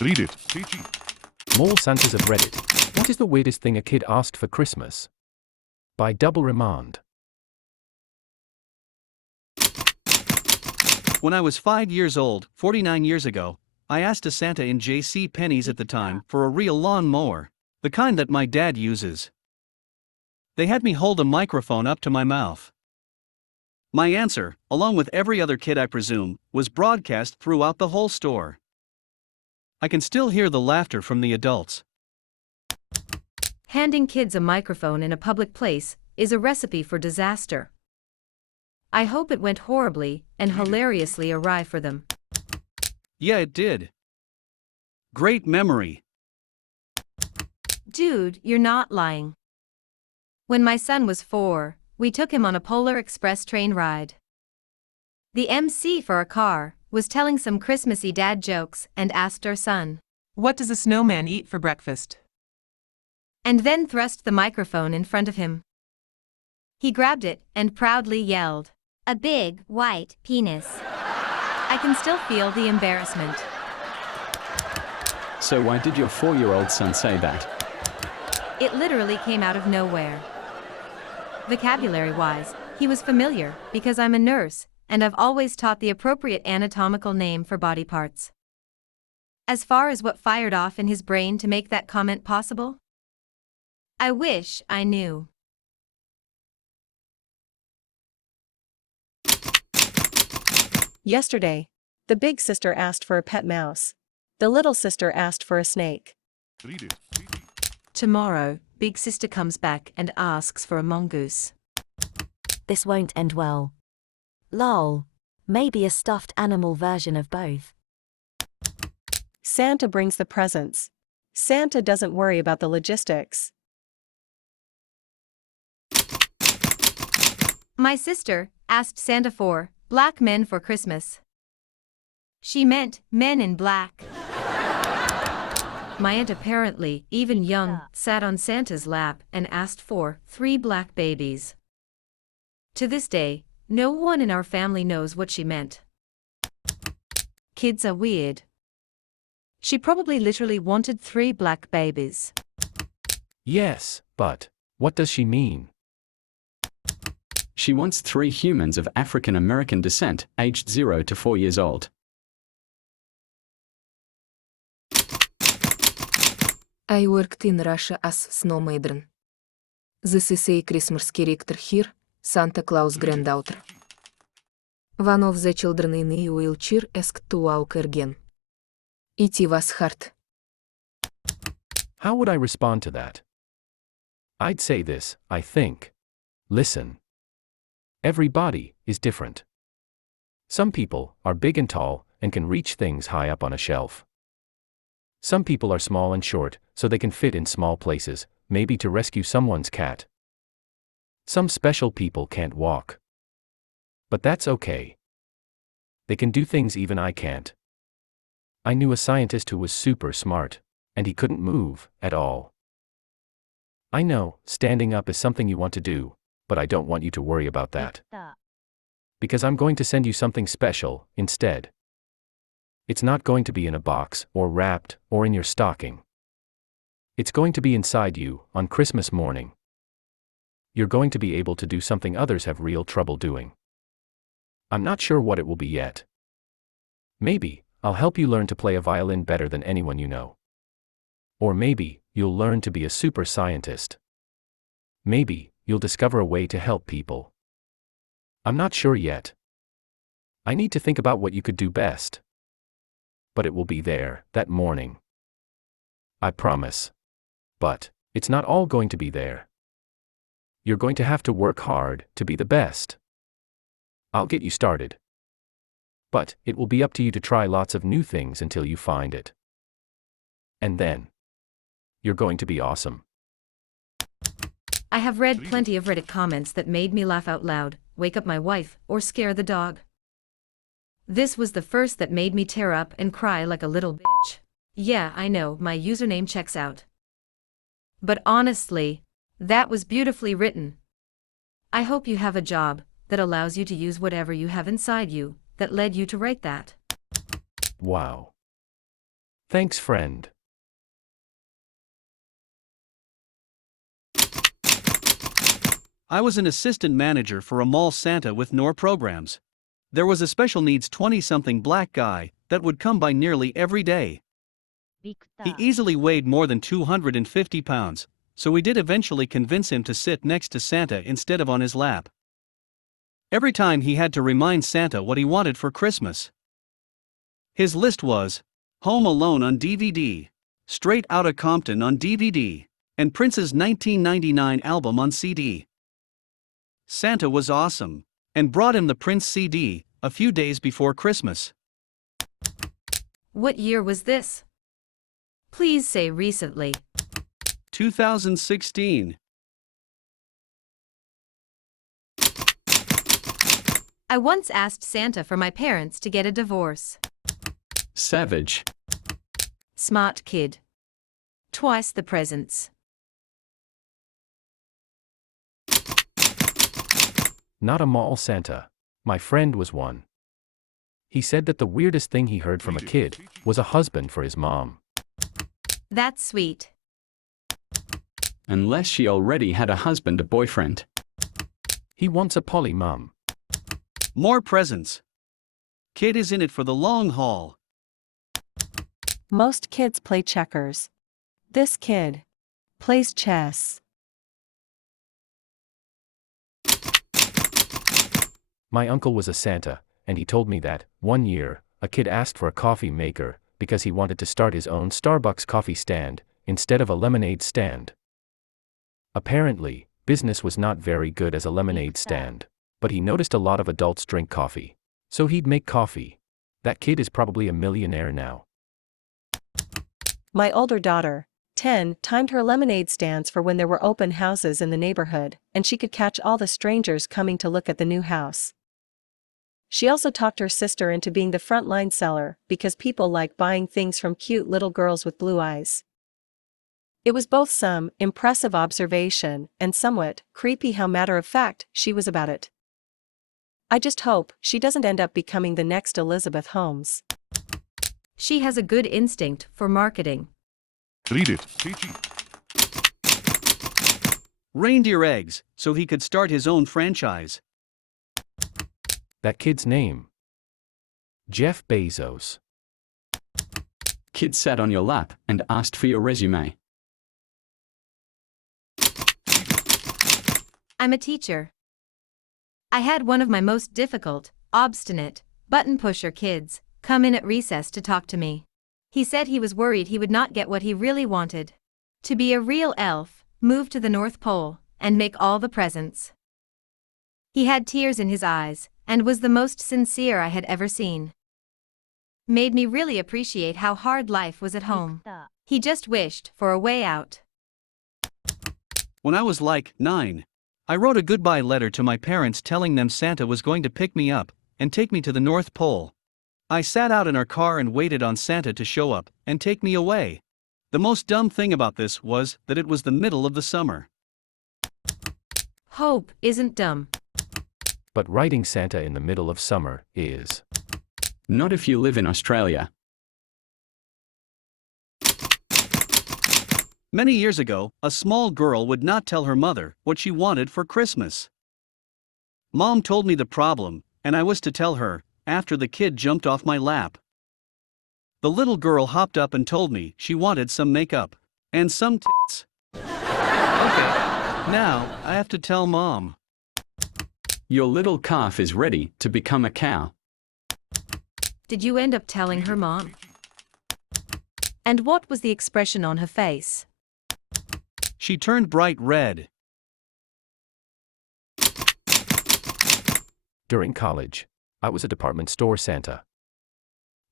Read it. CG. Mall Santas of Reddit. What is the weirdest thing a kid asked for Christmas? By Double Remand. When I was 5 years old, 49 years ago, I asked a Santa in J.C. Penney's at the time for a real lawn mower, the kind that my dad uses. They had me hold a microphone up to my mouth. My answer, along with every other kid I presume, was broadcast throughout the whole store. I can still hear the laughter from the adults. Handing kids a microphone in a public place is a recipe for disaster. I hope it went horribly and hilariously awry for them. Yeah, it did. Great memory. Dude, you're not lying. When my son was 4, we took him on a Polar Express train ride. The MC for our car was telling some Christmassy dad jokes and asked our son, "What does a snowman eat for breakfast?" and then thrust the microphone in front of him. He grabbed it and proudly yelled, "A big, white penis." I can still feel the embarrassment. So why did your 4-year-old son say that? It literally came out of nowhere. Vocabulary-wise, he was familiar because I'm a nurse and I've always taught the appropriate anatomical name for body parts. As far as what fired off in his brain to make that comment possible, I wish I knew. Yesterday, the big sister asked for a pet mouse. The little sister asked for a snake. Read it. CG. Tomorrow, big sister comes back and asks for a mongoose. This won't end well. Lol. Maybe a stuffed animal version of both. Santa brings the presents. Santa doesn't worry about the logistics. My sister asked Santa for black men for Christmas. She meant men in black. My aunt, apparently even young, sat on Santa's lap and asked for 3 black babies. To this day, no one in our family knows what she meant. Kids are weird. She probably literally wanted 3 black babies. Yes, but what does she mean? She wants 3 humans of African American descent, aged 0 to 4 years old. I worked in Russia as snow maiden. This is a Christmas character here, Santa Claus granddaughter. One of the children in a wheelchair asked to walk again. It was hard. How would I respond to that? I'd say this, I think. Listen. Every body is different. Some people are big and tall and can reach things high up on a shelf. Some people are small and short, so they can fit in small places, maybe to rescue someone's cat. Some special people can't walk. But that's okay. They can do things even I can't. I knew a scientist who was super smart, and he couldn't move at all. I know, standing up is something you want to do, but I don't want you to worry about that. Because I'm going to send you something special, instead. It's not going to be in a box, or wrapped, or in your stocking. It's going to be inside you, on Christmas morning. You're going to be able to do something others have real trouble doing. I'm not sure what it will be yet. Maybe, I'll help you learn to play a violin better than anyone you know. Or maybe, you'll learn to be a super scientist. Maybe, you'll discover a way to help people. I'm not sure yet. I need to think about what you could do best. But it will be there, that morning. I promise. But, it's not all going to be there. You're going to have to work hard to be the best. I'll get you started. But, it will be up to you to try lots of new things until you find it. And then, you're going to be awesome. I have read plenty of Reddit comments that made me laugh out loud, wake up my wife, or scare the dog. This was the first that made me tear up and cry like a little bitch. Yeah, I know, my username checks out. But honestly, that was beautifully written. I hope you have a job that allows you to use whatever you have inside you that led you to write that. Wow. Thanks, friend. I was an assistant manager for a mall Santa with NOR programs. There was a special needs 20-something black guy that would come by nearly every day. He easily weighed more than 250 pounds, so we did eventually convince him to sit next to Santa instead of on his lap. Every time he had to remind Santa what he wanted for Christmas. His list was Home Alone on DVD, Straight Outta Compton on DVD, and Prince's 1999 album on CD. Santa was awesome, and brought him the Prince CD a few days before Christmas. What year was this? Please say recently. 2016. I once asked Santa for my parents to get a divorce. Savage. Smart kid. Twice the presents. Not a mall Santa. My friend was one. He said that the weirdest thing he heard from a kid was a husband for his mom. That's sweet. Unless she already had a husband or boyfriend. He wants a poly mom. More presents. Kid is in it for the long haul. Most kids play checkers. This kid plays chess. My uncle was a Santa, and he told me that, one year, a kid asked for a coffee maker because he wanted to start his own Starbucks coffee stand instead of a lemonade stand. Apparently, business was not very good as a lemonade stand, but he noticed a lot of adults drink coffee, so he'd make coffee. That kid is probably a millionaire now. My older daughter, 10, timed her lemonade stands for when there were open houses in the neighborhood, and she could catch all the strangers coming to look at the new house. She also talked her sister into being the frontline seller because people like buying things from cute little girls with blue eyes. It was both some impressive observation and somewhat creepy how matter-of-fact she was about it. I just hope she doesn't end up becoming the next Elizabeth Holmes. She has a good instinct for marketing. readit, CG, Reindeer eggs, so he could start his own franchise. That kid's name? Jeff Bezos. Kid sat on your lap and asked for your resume. I'm a teacher. I had one of my most difficult, obstinate, button-pusher kids come in at recess to talk to me. He said he was worried he would not get what he really wanted. To be a real elf, move to the North Pole, and make all the presents. He had tears in his eyes, and was the most sincere I had ever seen. Made me really appreciate how hard life was at home. He just wished for a way out. When I was like 9, I wrote a goodbye letter to my parents telling them Santa was going to pick me up and take me to the North Pole. I sat out in our car and waited on Santa to show up and take me away. The most dumb thing about this was that it was the middle of the summer. Hope isn't dumb. But writing Santa in the middle of summer is. Not if you live in Australia. Many years ago, a small girl would not tell her mother what she wanted for Christmas. Mom told me the problem, and I was to tell her, after the kid jumped off my lap. The little girl hopped up and told me she wanted some makeup. And some tits. Okay, now I have to tell Mom. Your little calf is ready to become a cow. Did you end up telling her mom? And what was the expression on her face? She turned bright red. During college, I was a department store Santa.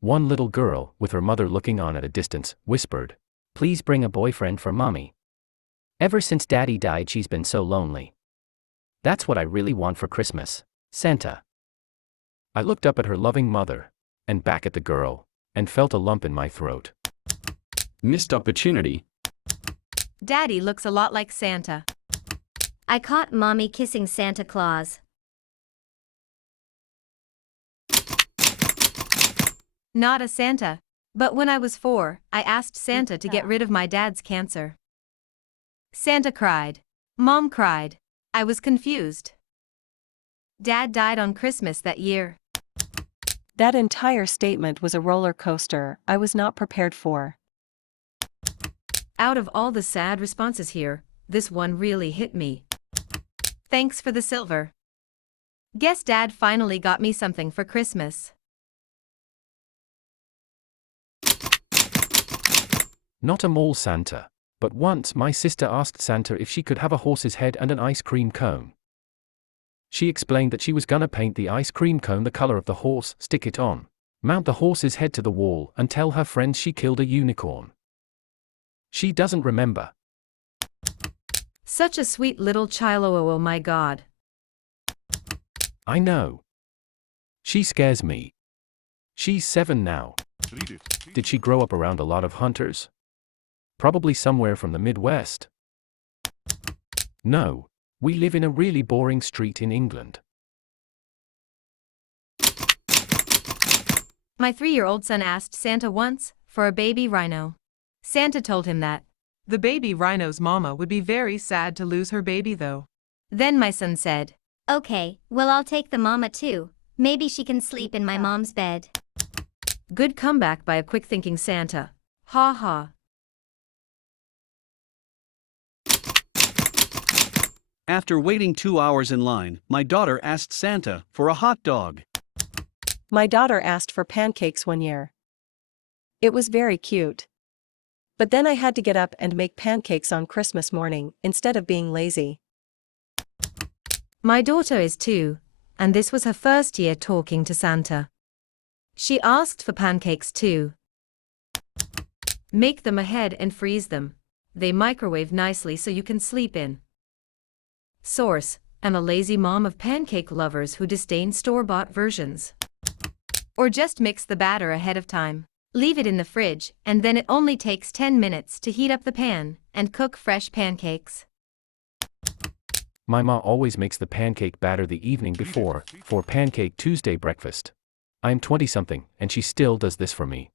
One little girl, with her mother looking on at a distance, whispered, "Please bring a boyfriend for mommy. Ever since daddy died, she's been so lonely. That's what I really want for Christmas, Santa." I looked up at her loving mother, and back at the girl, and felt a lump in my throat. Missed opportunity. Daddy looks a lot like Santa. I caught mommy kissing Santa Claus. Not a Santa, But when I was 4, I asked Santa to get rid of my dad's cancer. Santa cried. Mom cried. I was confused. Dad died on Christmas that year. That entire statement was a roller coaster I was not prepared for. Out of all the sad responses here, this one really hit me. Thanks for the silver. Guess Dad finally got me something for Christmas. Not a mall Santa, but once my sister asked Santa if she could have a horse's head and an ice cream cone. She explained that she was gonna paint the ice cream cone the color of the horse, stick it on, mount the horse's head to the wall, and tell her friends she killed a unicorn. She doesn't remember. Such a sweet little child, oh my god. I know. She scares me. She's 7 now. readit, Did she grow up around a lot of hunters? Probably somewhere from the Midwest. No, we live in a really boring street in England. My 3-year-old son asked Santa once for a baby rhino. Santa told him that. The baby rhino's mama would be very sad to lose her baby though. Then my son said, Okay, well I'll take the mama too. Maybe she can sleep in my mom's bed. good comeback by a quick-thinking Santa. Ha ha. After waiting 2 hours in line, my daughter asked Santa for a hot dog. My daughter asked for pancakes one year. It was very cute. But then I had to get up and make pancakes on Christmas morning instead of being lazy. My daughter is 2, and this was her first year talking to Santa. She asked for pancakes too. Make them ahead and freeze them. They microwave nicely so you can sleep in. Source: I'm a lazy mom of pancake lovers who disdain store-bought versions. Or just mix the batter ahead of time. Leave it in the fridge, and then it only takes 10 minutes to heat up the pan and cook fresh pancakes. My ma always makes the pancake batter the evening before, for Pancake Tuesday breakfast. I'm 20-something, and she still does this for me.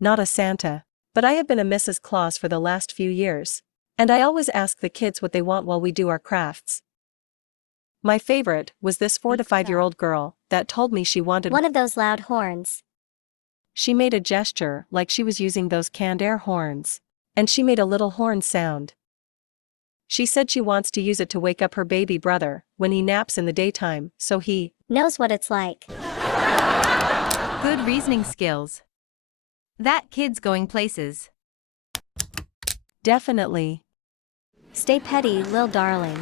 Not a Santa, but I have been a Mrs. Claus for the last few years. And I always ask the kids what they want while we do our crafts. My favorite was this 4 to 5-year-old girl that told me she wanted One of those loud horns. She made a gesture like she was using those canned air horns. And she made a little horn sound. She said she wants to use it to wake up her baby brother when he naps in the daytime, so he Knows what it's like. Good reasoning skills. That kid's going places. definitely. Stay petty, lil darling.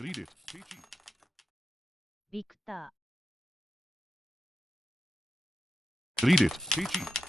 readit, CG, Victor. readit, CG.